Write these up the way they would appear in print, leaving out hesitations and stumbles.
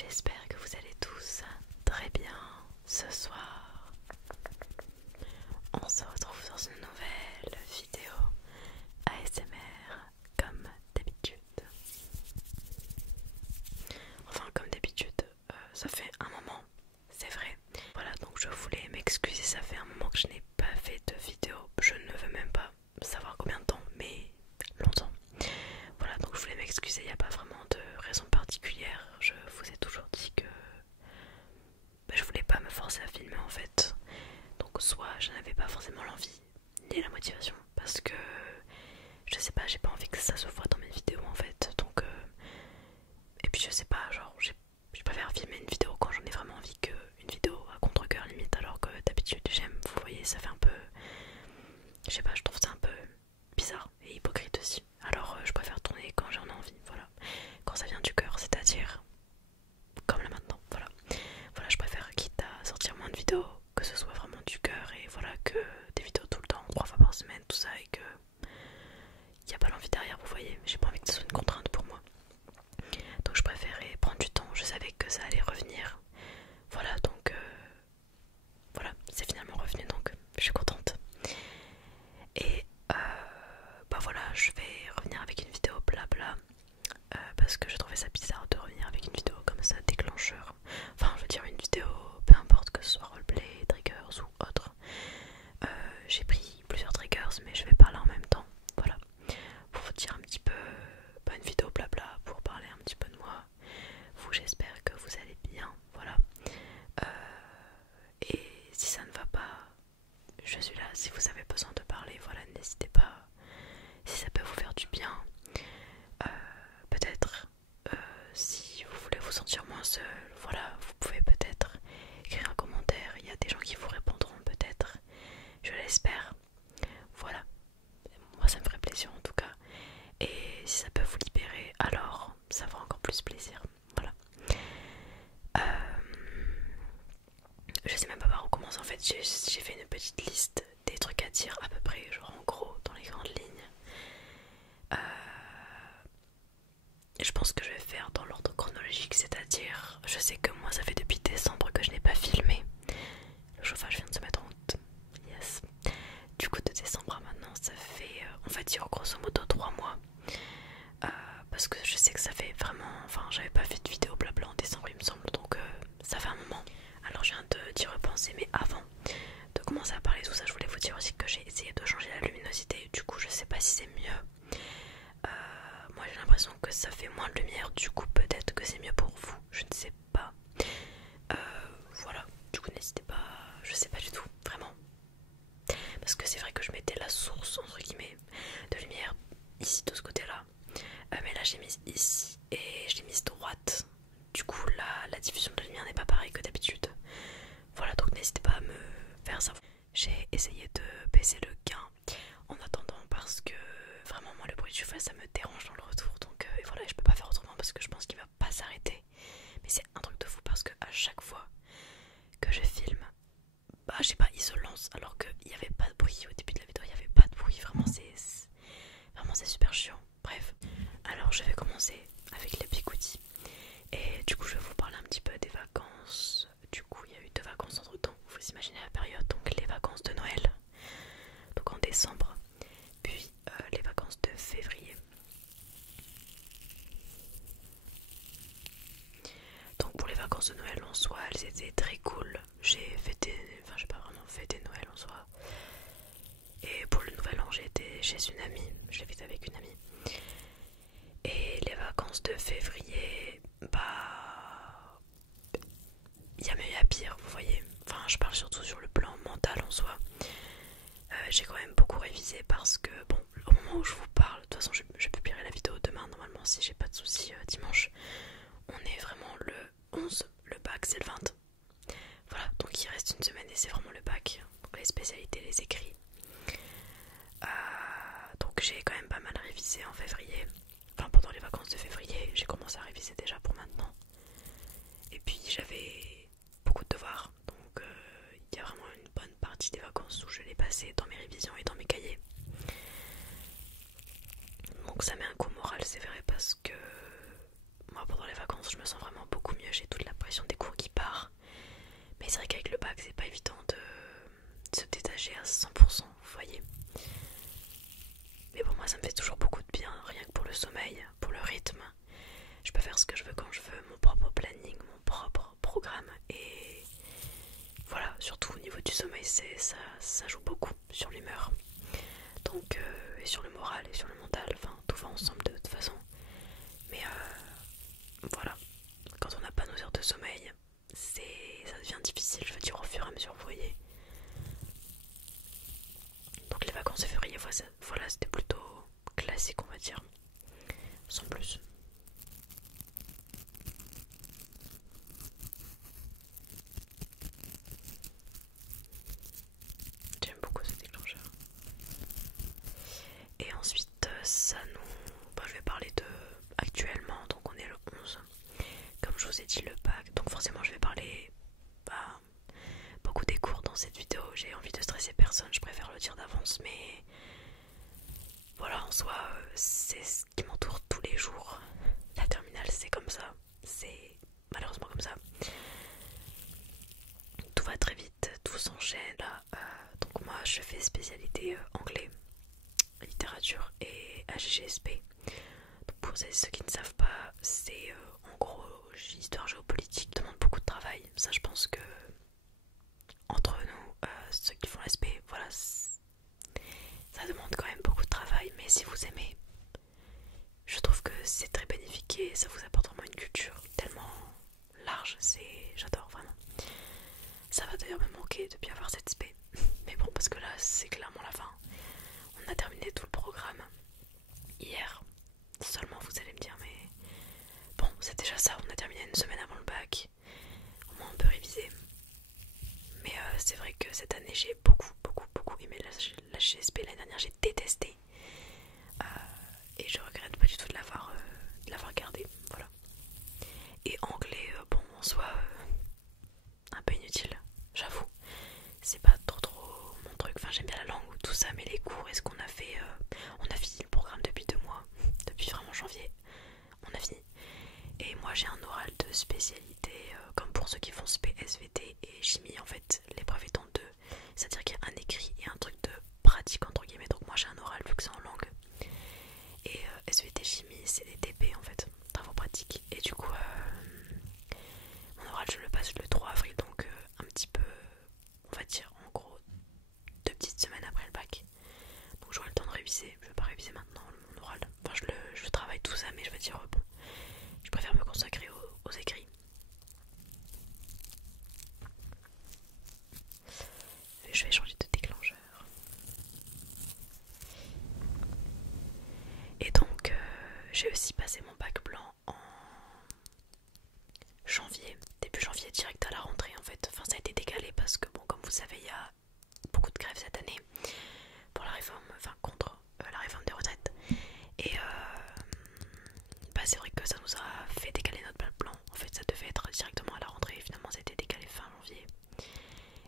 J'espère que vous allez tous très bien ce soir. On se retrouve dans une nouvelle vidéo ASMR comme d'habitude. Enfin comme d'habitude, ça fait un moment, c'est vrai. Voilà, donc je voulais m'excuser, ça fait un moment que je n'ai pas fait de vidéo. Je ne veux même pas savoir combien de temps, mais longtemps. Voilà, donc je voulais m'excuser, il n'y a pas vraiment de raison particulière. Je vous ai toujours dit que je voulais pas me forcer à filmer en fait. Donc soit je n'avais pas forcément l'envie ni la motivation parce que je sais pas, j'ai pas envie que ça se voit dans mes vidéos en fait. Donc et puis je sais pas, genre je préfère filmer une vidéo quand j'en ai vraiment envie qu'une vidéo à contre-cœur limite, alors que d'habitude j'aime, vous voyez, ça fait un peu, je sais pas, je trouve ça un peu bizarre et hypocrite aussi. Alors je préfère tourner quand j'en ai envie, voilà, quand ça vient du cœur, c'est-à-dire comme là maintenant, voilà. Voilà, je préfère quitte à sortir moins de vidéos, que ce soit vraiment du cœur et voilà, que des vidéos tout le temps, 3 fois par semaine, tout ça, et que il n'y a pas l'envie derrière, vous voyez, j'ai pas envie que ce soit une contrainte pour moi. Donc je préférais prendre du temps, je savais que ça allait revenir. Voilà, donc voilà, c'est finalement revenu, donc je suis contente. Et bah voilà, je vais revenir avec une vidéo blabla. Parce que je trouvais ça bizarre de revenir avec une vidéo comme ça, déclencheur. Enfin, je veux dire, une vidéo, peu importe que ce soit roleplay, triggers ou autre. J'ai pris plusieurs triggers, mais je vais parler en même temps. Voilà, pour vous dire un petit peu, pas une vidéo blabla, pour parler un petit peu de moi. Vous, j'espère que vous allez bien. Voilà. Et si ça ne va pas, je suis là. Si vous avez besoin de parler, voilà, n'hésitez pas. Si ça peut vous faire du bien. Peut-être si vous voulez vous sentir moins seul, voilà, vous pouvez peut-être écrire un commentaire, il y a des gens qui vous répondront peut-être, je l'espère. Voilà, moi ça me ferait plaisir en tout cas, et si ça peut vous libérer, alors ça fera encore plus plaisir. Voilà. Je sais même pas par où commencer en fait, j'ai fait une petite liste des trucs à dire à peu près, genre en gros, dans les grandes lignes. Je pense que je vais faire dans l'ordre chronologique, c'est-à-dire, je sais que moi ça fait depuis décembre que je n'ai pas filmé. Le chauffage vient de se mettre en route. Yes. Du coup de décembre à maintenant ça fait, on va dire grosso modo 3 mois. Parce que je sais que ça fait vraiment, enfin j'avais pas fait de vidéo blabla en décembre il me semble, donc ça fait un moment. Alors je viens d'y repenser, mais avant de commencer à parler de tout ça, je voulais vous dire aussi que j'ai essayé de changer la luminosité. Du coup je sais pas si c'est mieux. Moi j'ai l'impression que ça fait moins de lumière, du coup peut-être que c'est mieux pour vous, je ne sais pas. Voilà, du coup n'hésitez pas, je sais pas du tout, vraiment. Parce que c'est vrai que je mettais la source entre guillemets de lumière ici de ce côté là. Mais là j'ai mise ici et je l'ai mise droite. Du coup là la diffusion de lumière n'est pas pareille que d'habitude. Voilà, donc n'hésitez pas à me faire savoir. J'ai essayé de baisser le gain en attendant parce que vraiment moi le bruit du feu ça me dérange dans le retour, donc voilà, je peux pas faire autrement parce que je pense qu'il va pas s'arrêter. Mais c'est un truc de fou parce que à chaque fois que je filme, bah je sais pas, il se lance alors qu'il y avait pas de bruit au début de la vidéo, il y avait pas de bruit, vraiment c'est super chiant. Bref, alors je vais commencer avec les bigoudis et du coup je vais vous parler un petit peu des vacances. Du coup il y a eu 2 vacances entre temps, vous imaginez la période, donc les vacances de Noël, donc en décembre, puis les vacances de février. Donc pour les vacances de Noël en soi, elles étaient très cool. J'ai fêté, enfin j'ai pas vraiment fêté Noël en soi. Et pour le nouvel an, j'ai été chez une amie, je l'ai fêté avec une amie. Et les vacances de février, bah il y a mieux et il y a pire, vous voyez. Enfin je parle surtout sur le plan mental en soi. J'ai quand même beaucoup révisé parce que bon, au moment où je vous parle, de toute façon je publierai la vidéo demain normalement si j'ai pas de soucis dimanche. On est vraiment le 11, le bac c'est le 20. Voilà, donc il reste une semaine et c'est vraiment le bac. Donc les spécialités, les écrits. Donc j'ai quand même pas mal révisé en février. Enfin pendant les vacances de février, j'ai commencé à réviser déjà pour maintenant. Et puis j'avais beaucoup de devoirs. Donc il y a vraiment une bonne partie des vacances où je l'ai passé dans mes révisions et dans mes cahiers. Donc ça met un coup moral, c'est vrai, parce que moi pendant les vacances je me sens vraiment beaucoup mieux. J'ai tout que je veux quand je veux, mon propre planning, mon propre programme. Et voilà, surtout au niveau du sommeil, ça joue beaucoup sur l'humeur. Donc, et sur le moral et sur le mental, enfin tout va ensemble de toute façon. Mais voilà, quand on n'a pas nos heures de sommeil, ça devient difficile, je veux dire, au fur et à mesure, vous voyez. Donc les vacances de février, voilà, c'était plutôt classique, on va dire, sans plus. J'aime beaucoup ce déclencheur. Et ensuite, je vais parler de actuellement, donc on est le 11. Comme je vous ai dit, le bac, donc forcément je vais parler bah, beaucoup des cours dans cette vidéo. J'ai envie de stresser personne, je préfère le dire d'avance, mais voilà, en soi, c'est ce qui m'entoure tous les jours. La terminale, c'est comme ça, c'est malheureusement comme ça. Tout va très vite, tout s'enchaîne là. Donc moi, je fais spécialité anglais, littérature et HGSP. Donc pour ceux qui ne savent pas, c'est en gros histoire géopolitique, demande beaucoup de travail. Ça, je pense que entre nous, ceux qui font l'SP, voilà, ça demande quand même beaucoup de travail. Mais si vous aimez, je trouve que c'est très bénéfique et ça vous apporte vraiment une culture tellement large. J'adore vraiment. Ça va d'ailleurs me manquer de bien avoir cette SP. Mais bon, parce que là, c'est clairement la fin. On a terminé tout le programme hier. Seulement, vous allez me dire, mais bon, c'est déjà ça. On a terminé une semaine avant le bac. Au moins, on peut réviser. Mais c'est vrai que cette année, j'ai beaucoup aimé la GSP. L'année dernière, j'ai détesté. Et je regrette pas du tout de l'avoir gardé. Voilà. Et anglais, bon, en soi, un peu inutile, j'avoue. C'est pas trop mon truc. Enfin, j'aime bien la langue, tout ça, mais les cours et ce qu'on a fait, on a fini le programme depuis 2 mois. Depuis vraiment janvier, on a fini. Et moi, j'ai un oral de spécialité, comme pour ceux qui font SP, SVT et chimie, en fait, l'épreuve est en deux. C'est-à-dire qu'il y a un écrit et un truc de pratique, entre guillemets. Donc moi, j'ai un oral vu que c'est en langue. Et SVT chimie, c'est des TP en fait, travaux pratiques. Et du coup, mon oral, je le passe le 3 avril, donc un petit peu, on va dire, en gros, 2 petites semaines après le bac. Donc j'aurai le temps de réviser. Je vais pas réviser maintenant mon oral. Enfin, je travaille tout ça, mais je veux dire, bon, je préfère me consacrer aux écrits. Et je vais changer de déclencheur. Et donc, j'ai aussi passé mon bac blanc en janvier, début janvier, direct à la rentrée en fait. Enfin, ça a été décalé parce que, bon, comme vous savez, il y a beaucoup de grèves cette année pour la réforme, enfin contre la réforme des retraites. Et bah, c'est vrai que ça nous a fait décaler notre bac blanc. En fait, ça devait être directement à la rentrée et finalement ça a été décalé fin janvier.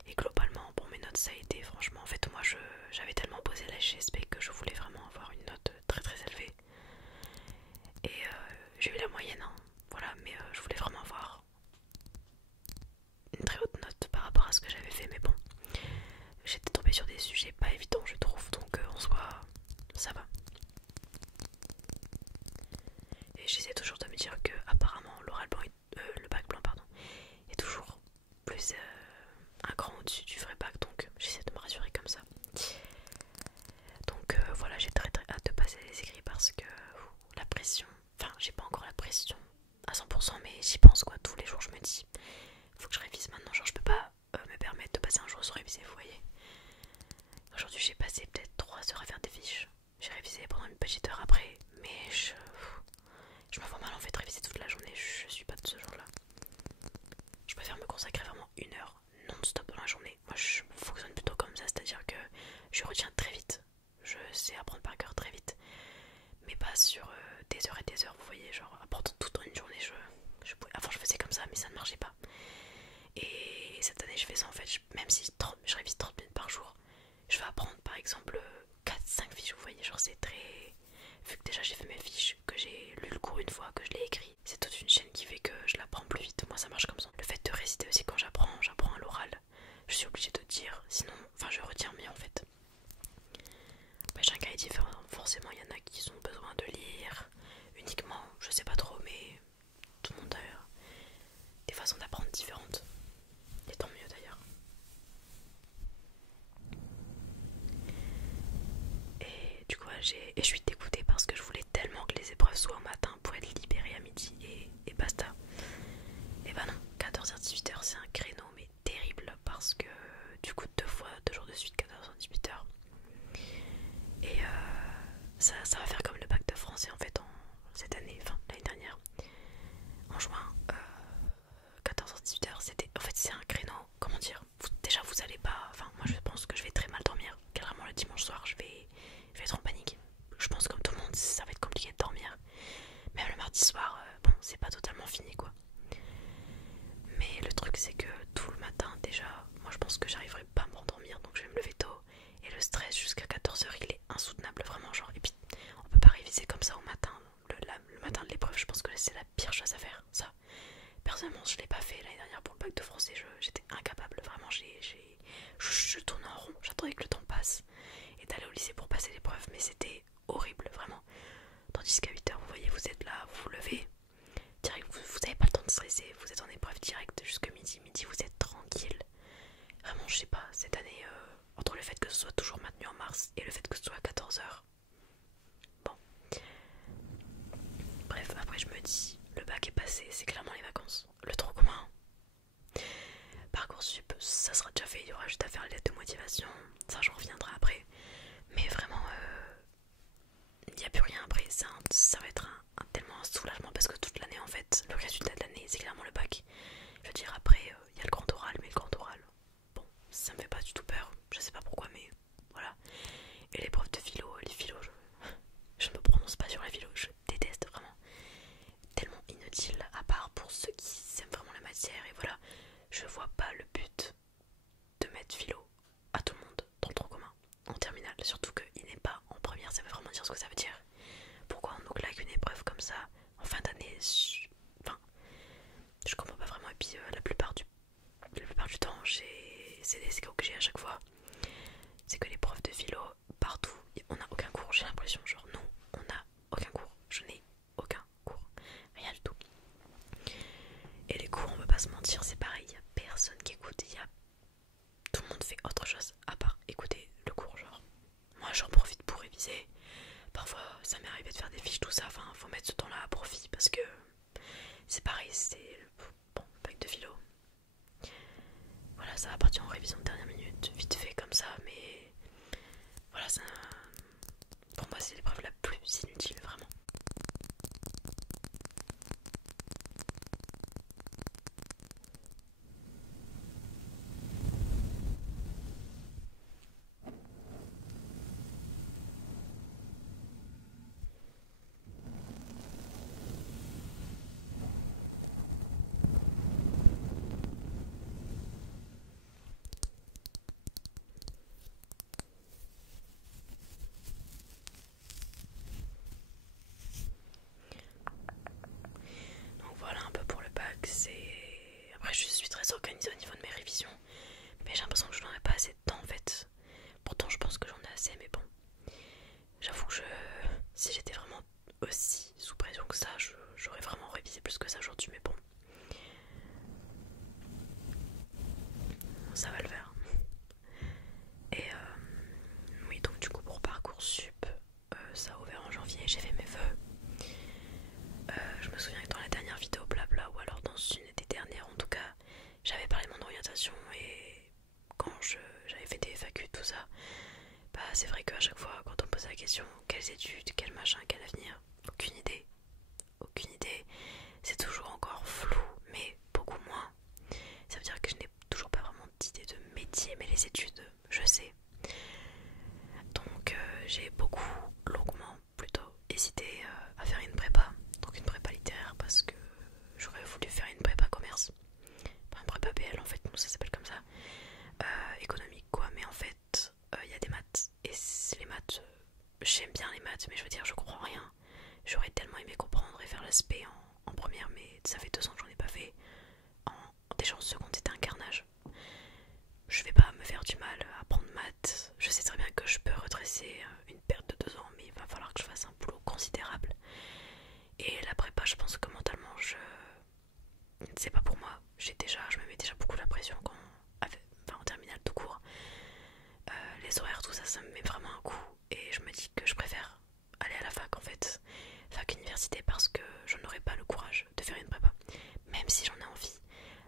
Et globalement, bon, mes notes, ça a été franchement, en fait, moi j'avais tellement posé la GSP que je voulais vraiment avoir une note très très élevée. Et j'ai eu la moyenne, hein, voilà, mais je voulais vraiment avoir une très haute note par rapport à ce que j'avais fait. Mais bon, j'étais tombée sur des sujets pas évidents, je trouve, donc en soi, ça va. Et j'essaie toujours de me dire que apparemment l'oral blanc, le bac blanc, pardon, est toujours plus un cran au-dessus du vrai bac, donc j'essaie de me rassurer comme ça. Donc voilà, j'ai très très hâte de passer les écrits parce que la pression, enfin j'ai pas encore la pression à 100%, mais j'y pense quoi, tous les jours je me dis faut que je révise maintenant, genre je peux pas me permettre de passer un jour sans réviser, vous voyez. Aujourd'hui j'ai passé peut-être 3 heures à faire des fiches, j'ai révisé pendant une petite heure après, mais je me vois mal en fait réviser toute la journée, je suis pas de ce genre là. Je préfère me consacrer vraiment 1 heure non-stop dans la journée. Moi je fonctionne plutôt comme ça, c'est-à-dire que je retiens très vite, je sais apprendre par cœur très vite, mais pas sur des heures et des heures, vous voyez, genre apprendre tout en une journée, avant je faisais comme ça mais ça ne marchait pas. Et cette année je fais ça en fait, même si je révise 30 minutes par jour, je vais apprendre par exemple 4-5 fiches, vous voyez, genre c'est très... Vu que déjà j'ai fait mes fiches, que j'ai lu le cours une fois, que je l'ai écrit, c'est toute une chaîne qui fait que je l'apprends plus vite, moi ça marche comme ça. Le fait de réciter aussi quand j'apprends à l'oral, je suis obligée de dire, sinon, enfin je retiens mieux en fait. Mais chacun est différent, forcément il y en a qui ont besoin de lire uniquement, je sais pas trop, mais et je suis dégoûtée parce que je voulais tellement que les épreuves soient au matin pour être libérée à midi et basta. Et bah non, 14h-18h c'est un créneau mais terrible parce que du coup 2 jours de suite 14h-18h. Et ça va faire comme le bac de français en fait cette année, enfin l'année dernière. En juin, 14h-18h c'était... En fait c'est un créneau, comment dire, déjà vous allez pas... Enfin moi je pense que je vais très mal dormir. Carrément le dimanche soir je vais être en panique. Je pense comme tout le monde ça va être compliqué de dormir. Même le mardi soir, bon c'est pas totalement fini quoi. Mais le truc c'est que tout le matin déjà, moi je pense que j'arriverai pas à m'endormir donc je vais me lever tôt. Et le stress jusqu'à 14h il est insoutenable vraiment genre. Et puis on peut pas réviser comme ça au matin. Le matin de l'épreuve je pense que c'est la pire chose à faire ça. Personnellement je l'ai pas fait l'année dernière pour le bac de français, j'étais incapable vraiment, je tournais en rond, j'attendais que le temps passe et d'aller au lycée pour passer l'épreuve mais c'était horrible vraiment. Tandis qu'à 8h vous voyez vous êtes là, vous vous levez, direct, vous avez pas le temps de stresser, vous êtes en épreuve directe jusqu'à midi, vous êtes tranquille. Vraiment je sais pas, cette année entre le fait que ce soit toujours maintenu en mars et le fait que ce soit à 14h. Bon. Bref, après je me dis, le bac est passé, c'est clairement les vacances. Le tronc commun, Parcoursup, ça sera déjà fait, il y aura juste à faire les lettres de motivation, ça j'en reviendrai après. Mais vraiment, il n'y a plus rien après, ça va être tellement un soulagement parce que toute l'année en fait, le résultat de l'année c'est clairement le bac. Je veux dire après, il y a le grand oral, mais le grand oral, bon, ça me fait pas du tout peur, je sais pas pourquoi mais voilà. Et l'épreuve de philo, les philos, je ne me prononce pas sur la philo, je déteste vraiment. Tellement inutile, à part pour ceux qui aiment vraiment la matière et voilà. Je vois pas le but de mettre philo à tout le monde dans le tronc commun en terminale, surtout qu'il n'est pas en première, ça veut vraiment dire ce que ça veut dire. Pourquoi on nous claque une épreuve comme ça en fin d'année? Enfin, je comprends pas vraiment. Et puis la plupart du temps, c'est des échos que j'ai à chaque fois. C'est que les profs de philo, partout, on n'a aucun cours, j'ai l'impression. Genre, non, on n'a aucun cours. Je n'ai aucun cours. Rien du tout. Et les cours, on peut pas se mentir, c'est pareil. Il n'y a personne qui écoute. Tout le monde fait autre chose à part écouter le cours. Genre, moi j'en profite pour réviser. Parfois, ça m'est arrivé de faire des fiches, tout ça. Enfin, faut mettre ce temps-là à profit parce que c'est pareil, c'est bon, bac de philo. Voilà, ça va partir en révision de dernière minute, vite fait comme ça, mais voilà, pour moi, c'est l'épreuve la plus inutile, vraiment. Donc voilà un peu pour le bac. Après, je suis très organisée au niveau de mes révisions, mais j'ai l'impression que je n'en ai pas assez de temps en fait. Pourtant, je pense que j'en ai assez, mais bon. J'avoue que si j'étais vraiment aussi sous pression que ça, j'aurais vraiment révisé plus que ça aujourd'hui, mais bon, ça va le faire. Et oui, donc du coup pour Parcoursup, ça a ouvert en janvier, j'ai fait mes vœux. Je me souviens que dans la dernière vidéo blabla, ou alors dans une des dernières en tout cas, j'avais parlé de mon orientation et quand j'avais fait des FAQ, tout ça, bah c'est vrai qu'à chaque fois quand on me pose la question quelles études, quel machin, quel avenir, aucune idée. Aucune idée, c'est toujours encore flou, mais beaucoup moins. Ça veut dire que je n'ai toujours pas vraiment d'idée de métier, mais les études, je sais. Donc j'ai beaucoup, longuement plutôt, hésité à faire une prépa. Donc une prépa littéraire parce que j'aurais voulu faire une prépa commerce. Enfin, une prépa BL en fait, nous ça s'appelle comme ça. Économique quoi, mais en fait, il y a des maths. Et les maths, j'aime bien les maths, mais je veux dire, je comprends rien. J'aurais tellement aimé comprendre et faire l'aspect en première, mais ça fait 2 ans que j'en ai pas fait. Déjà en seconde, c'était un carnage. Je vais pas me faire du mal à apprendre maths. Je sais très bien que je peux redresser une perte de 2 ans, mais il va falloir que je fasse un boulot considérable. Et la prépa, je pense que mentalement, c'est pas pour moi. Je me mets déjà beaucoup la pression en terminale tout court. Les horaires, tout ça, ça me met vraiment un coup. Et je me dis que je préfère l'université parce que je n'aurais pas le courage de faire une prépa. Même si j'en ai envie,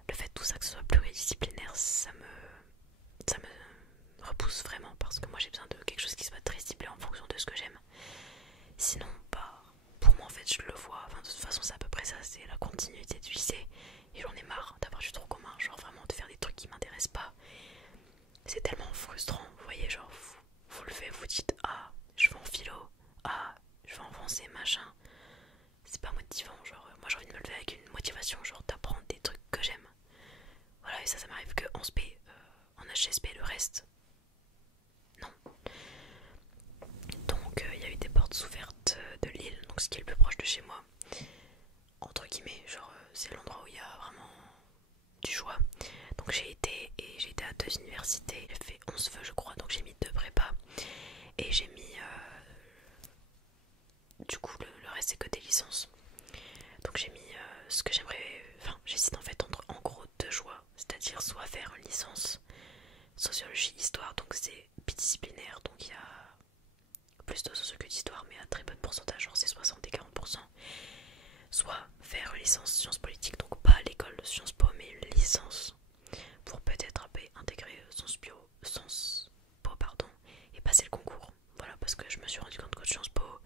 le fait tout ça que ce soit pluridisciplinaire, ça me repousse vraiment parce que moi j'ai besoin de quelque chose qui soit très ciblé en fonction de ce que j'aime. Sinon, bah, pour moi en fait, je le vois. Enfin, de toute façon, c'est à peu près ça, c'est la continuité du lycée. Et j'en ai marre d'avoir du trop commun, genre vraiment de faire des trucs qui m'intéressent pas. C'est tellement frustrant, vous voyez, genre vous le faites, vous dites ah, je vais en philo, ah, je vais en français, machin. C'est pas motivant, genre moi j'ai envie de me lever avec une motivation, genre d'apprendre des trucs que j'aime. Voilà, et ça m'arrive que en SP, en HSP, le reste, non. Donc il y a eu des portes ouvertes de Lille, donc ce qui est le plus proche de chez moi. Entre guillemets, genre c'est l'endroit où il y a vraiment du choix. Donc j'ai été à 2 universités, j'ai fait 11 vœux je crois, donc j'ai mis 2 prépas. Et j'ai mis du coup le reste c'est que des licences. Donc j'ai mis ce que j'aimerais, enfin j'hésite en fait entre en gros 2 choix. C'est-à-dire soit faire une licence sociologie histoire, donc c'est bidisciplinaire, donc il y a plus de socio que d'histoire mais à très peu de pourcentage, genre c'est 60 et 40%. Soit faire une licence sciences politiques, donc pas à l'école de Sciences Po mais une licence pour peut-être intégrer Sciences Po pardon, et passer le concours. Voilà, parce que je me suis rendu compte que Sciences Po,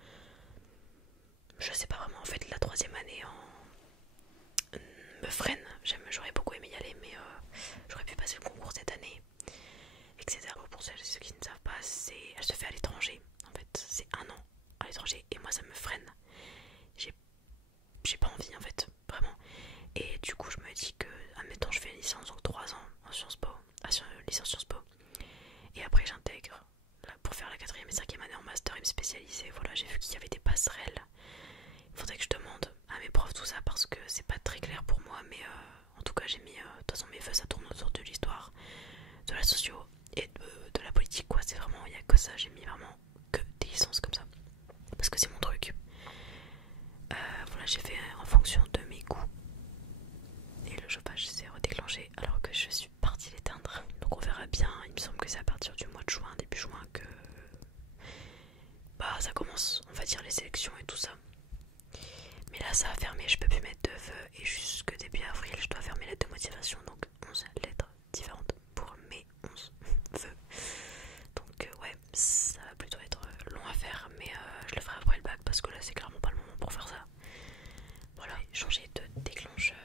je sais pas vraiment, en fait la 3e année me freine. J'aurais beaucoup aimé y aller mais j'aurais pu passer le concours cette année, etc. Pour celles et ceux qui ne savent pas, elle se fait à l'étranger. En fait c'est 1 an à l'étranger et moi ça me freine. J'ai pas envie en fait, vraiment. Et du coup je me dis que, admettons je fais une licence, donc 3 ans en Sciences Po, licence Sciences Po, et après j'intègre là, pour faire la 4e et 5e année en master et me spécialiser. Voilà, j'ai vu qu'il y avait des passerelles. Il faudrait que je demande à mes profs tout ça parce que c'est pas très clair pour moi, mais en tout cas j'ai mis, de toute façon mes vœux ça tourne autour de l'histoire, de la socio et de la politique quoi. C'est vraiment, il y a que ça, j'ai mis vraiment que des licences comme ça parce que c'est mon truc. Voilà, j'ai fait en fonction de mes goûts. Et le chauffage s'est redéclenché alors que je suis partie l'éteindre. Donc on verra bien, il me semble que c'est à partir du mois de juin, début juin que bah ça commence, on va dire les sélections et tout ça. Mais là ça a fermé, je peux plus mettre de vœux et jusque début avril je dois faire mes lettres de motivation. Donc 11 lettres différentes pour mes 11 vœux. Donc ouais, ça va plutôt être long à faire mais je le ferai après le bac parce que là c'est clairement pas le moment pour faire ça. Voilà, changer de déclencheur.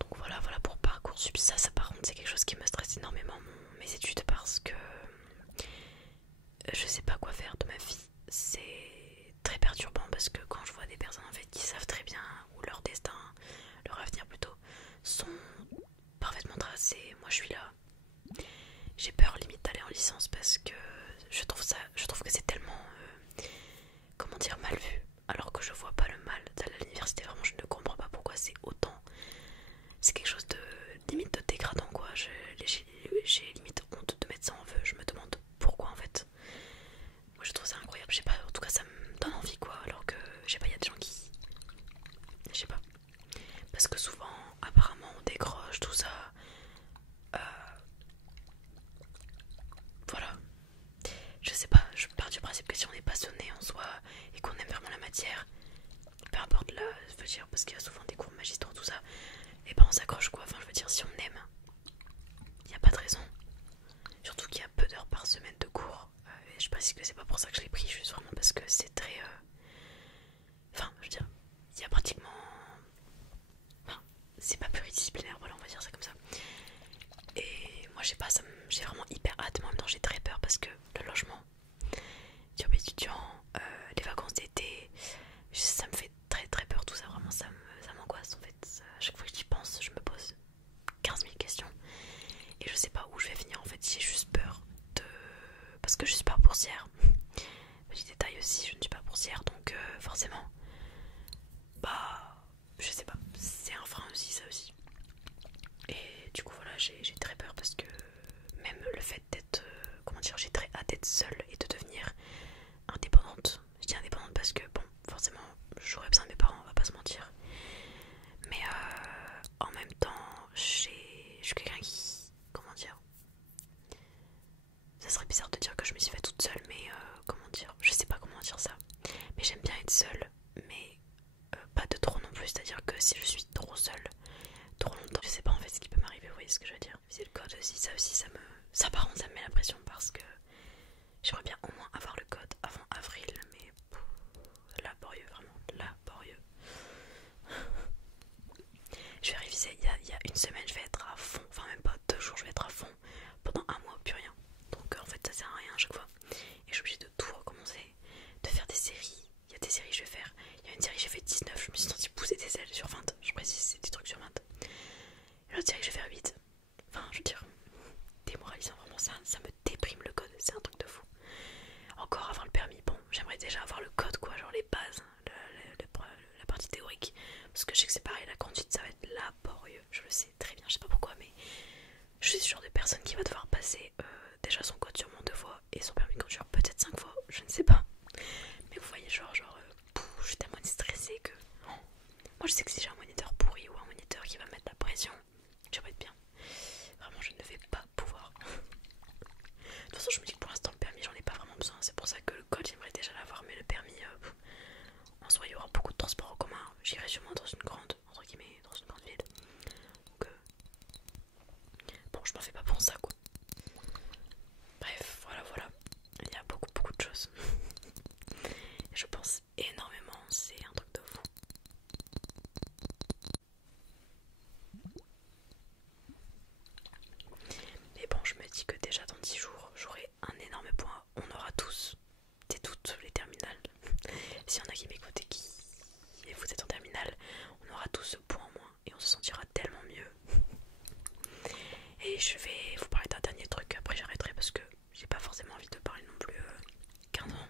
Donc voilà pour Parcoursup. Ça par contre c'est quelque chose qui me stresse énormément mes études parce que je sais pas quoi faire de ma vie. C'est très perturbant parce que quand je vois des personnes en fait qui savent très bien où leur destin, leur avenir plutôt, sont parfaitement tracés, moi je suis là. J'ai peur limite d'aller en licence parce que je trouve que c'est tellement comment dire mal vu. Alors que je vois pas le mal d'aller à l'université, vraiment je ne comprends pas pourquoi c'est autant. C'est quelque chose de limite de dégradant quoi. J'ai limite honte de mettre ça en vœu. Je me demande pourquoi en fait. Moi je trouve ça incroyable, je sais pas, en tout cas ça me donne envie quoi. Alors que je sais pas, il y a des gens qui, je sais pas, parce que souvent apparemment on décroche tout ça. Voilà, je sais pas, je pars du principe que si on est passionné en soi et qu'on aime vraiment la matière, peu importe là, je veux dire, parce qu'il y a souvent des cours magistraux tout ça, et ben on s'accroche quoi. Enfin je veux dire, si on aime, il n'y a pas de raison. Surtout qu'il y a peu d'heures par semaine de cours. Et je précise que c'est pas pour ça que je l'ai pris, juste vraiment parce que c'est très enfin je veux dire, il y a pratiquement, enfin, c'est pas pluridisciplinaire, voilà on va dire ça comme ça. Et moi je sais pas, j'ai vraiment hyper hâte, mais en même temps j'ai très peur parce que le logement, job étudiant, les vacances d'été, ça me fait très très peur tout ça, vraiment ça m'angoisse en fait. À chaque fois que j'y pense, je me pose 15 000 questions et je sais pas où je vais finir en fait. J'ai juste peur de, parce que je suis pas boursière. Petit détail aussi, je ne suis pas boursière donc forcément bah je sais pas, c'est un frein aussi ça aussi. Et du coup voilà, j'ai très peur parce que même le fait d'être, comment dire, j'ai très hâte d'être seule et de devenir indépendante. Je dis indépendante parce que bon, forcément j'aurais besoin de mes parents, on va pas se mentir, mais en même temps je suis quelqu'un qui, comment dire, ça serait bizarre de dire que je me suis fait toute seule, mais comment dire, je sais pas comment dire ça, mais j'aime bien être seule, mais pas de trop non plus, c'est à dire que si je suis trop seule trop longtemps, je sais pas en fait ce qui peut m'arriver, vous voyez ce que je veux dire. C'est le code aussi, ça me, ça par contre ça me met la pression parce que j'aimerais bien au moins avoir le code avant avril, mais laborieux, vraiment laborieux. Je vais réviser, il y a une semaine je vais être à fond, enfin même pas 2 jours, je vais être à fond pendant un mois, plus rien. Donc en fait ça sert à rien à chaque fois. Et je suis obligée de tout recommencer, de faire des séries. Il y a des séries que je vais faire. Il y a une série que j'ai fait 19, je me suis sentie pousser des ailes sur 20. Je précise, c'est des trucs sur 20. Et l'autre série que je vais faire 8. Enfin, je veux dire, démoralisant vraiment, ça me déprime le code, c'est un truc de fou. Encore avoir le permis, bon, j'aimerais déjà avoir le code quoi, genre les bases, la partie théorique. Parce que je sais que c'est pareil, la conduite ça va être laborieux, je le sais très bien, je sais pas pourquoi, mais je suis ce genre de personne qui va devoir passer déjà son code sûrement 2 fois et son permis de conduire peut-être 5 fois, je ne sais pas. Mais vous voyez, genre je suis tellement stressée que moi je sais que si j'ai un moniteur pourri ou un moniteur qui va mettre la pression, je vais être bien. Vraiment, je ne vais pas pouvoir. De toute façon, je me dis que pour l'instant, le permis, j'en ai pas vraiment besoin. C'est pour ça que le code, j'aimerais déjà l'avoir. Mais le permis, en soi, il y aura beaucoup de transports en commun. J'irai sûrement dans une grande, entre guillemets, dans une grande ville. Donc, bon, je m'en fais pas pour ça, quoi. Bref, voilà. Il y a beaucoup de choses. Et je pense énormément, c'est un truc de fou. Mais bon, je me dis que déjà dans 10 jours, j'aurai un énorme point. On aura tous, c'est toutes les terminales. S'il y en a qui m'écoutent et vous êtes en terminale, on aura tous ce point en moins et on se sentira tellement mieux. Et je vais vous parler d'un dernier truc, après j'arrêterai parce que j'ai pas forcément envie de parler non plus 15 ans.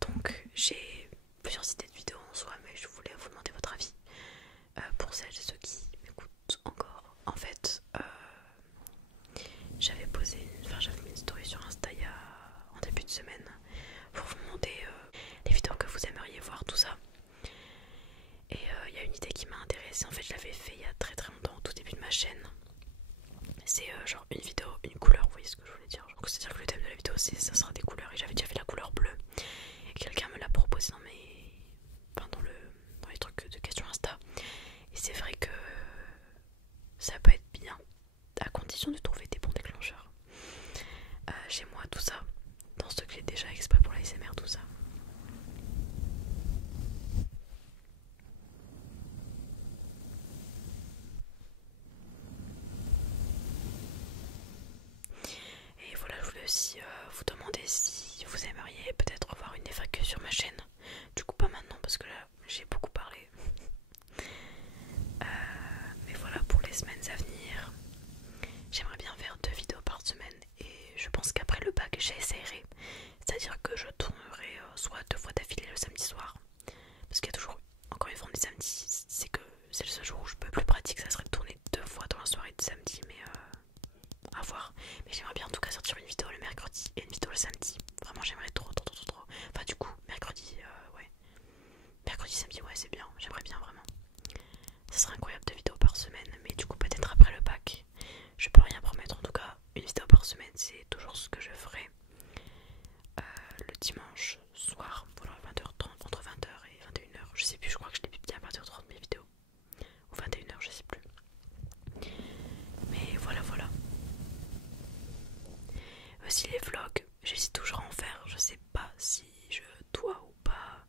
Donc j'ai plusieurs idées de vidéos en soi, mais je voulais vous demander votre avis pour celles et ceux qui m'écoutent encore. En fait, j'avais j'avais mis une story sur Insta en début de semaine pour vous demander les vidéos que vous aimeriez voir, tout ça. Et il y a une idée qui m'a intéressée. En fait, je l'avais fait il y a très longtemps, au tout début de ma chaîne. C'est genre une vidéo, une couleur, vous voyez ce que je voulais dire. C'est-à-dire que le thème de la vidéo, ça sera des couleurs. Et j'avais déjà fait la couleur bleue. Et quelqu'un me l'a proposé dans les trucs de questions Insta. Et c'est vrai que ça peut être bien, à condition de trouver des bons déclencheurs. Chez moi, tout ça, dans ce que j'ai déjà exprès pour la SMR, tout ça. Et voilà, je voulais aussi vous demander si vous aimeriez peut-être voir une FAQ sur ma chaîne. Du coup pas maintenant parce que là j'ai beaucoup parlé. Mais voilà, pour les semaines à venir, j'aimerais bien faire 2 vidéos par semaine. Et je pense qu'après le bac j'essaierai. C'est-à-dire que je tournerai soit 2 fois d'affilée le samedi soir. Parce qu'il y a toujours encore une forme des samedis. C'est que c'est le seul jour où je peux plus pratique, ça serait de tourner 2 fois dans la soirée de samedi. Mais à voir. Mais j'aimerais bien en tout cas sortir une vidéo le mercredi et une vidéo le samedi. Vraiment j'aimerais trop. Enfin du coup mercredi ouais. Mercredi samedi ouais c'est bien. J'aimerais bien vraiment. Ça serait incroyable 2 vidéos par semaine. Mais du coup peut-être après le bac. Je peux rien promettre en tout cas. Une vidéo par semaine c'est toujours ce que je ferai. Le dimanche soir. Voilà 20h30. Entre 20h et 21h. Je sais plus, je crois que je l'ai publié à 20h30 mes vidéos. Ou 21h je sais plus. Mais voilà. Aussi les vlogs, j'hésite toujours à en faire, je sais pas si je dois ou pas.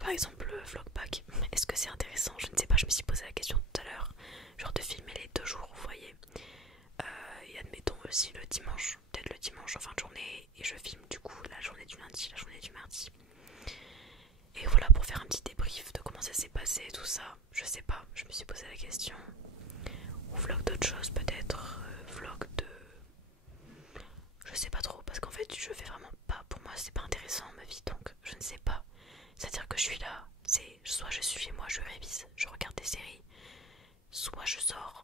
Par exemple le vlog back, est-ce que c'est intéressant? Je ne sais pas, je me suis posé la question tout à l'heure. Genre de filmer les 2 jours, vous voyez. Et admettons aussi le dimanche, peut-être le dimanche en fin de journée. Et je filme du coup la journée du lundi, la journée du mardi. Et voilà, pour faire un petit débrief de comment ça s'est passé et tout ça. Je sais pas, je me suis posé la question. Ou vlog d'autres choses peut-être, vlog de... Je sais pas trop parce qu'en fait je fais vraiment pas, pour moi c'est pas intéressant ma vie donc je ne sais pas. C'est à dire que je suis là, c'est soit je suis chez moi, je révise, je regarde des séries, soit je sors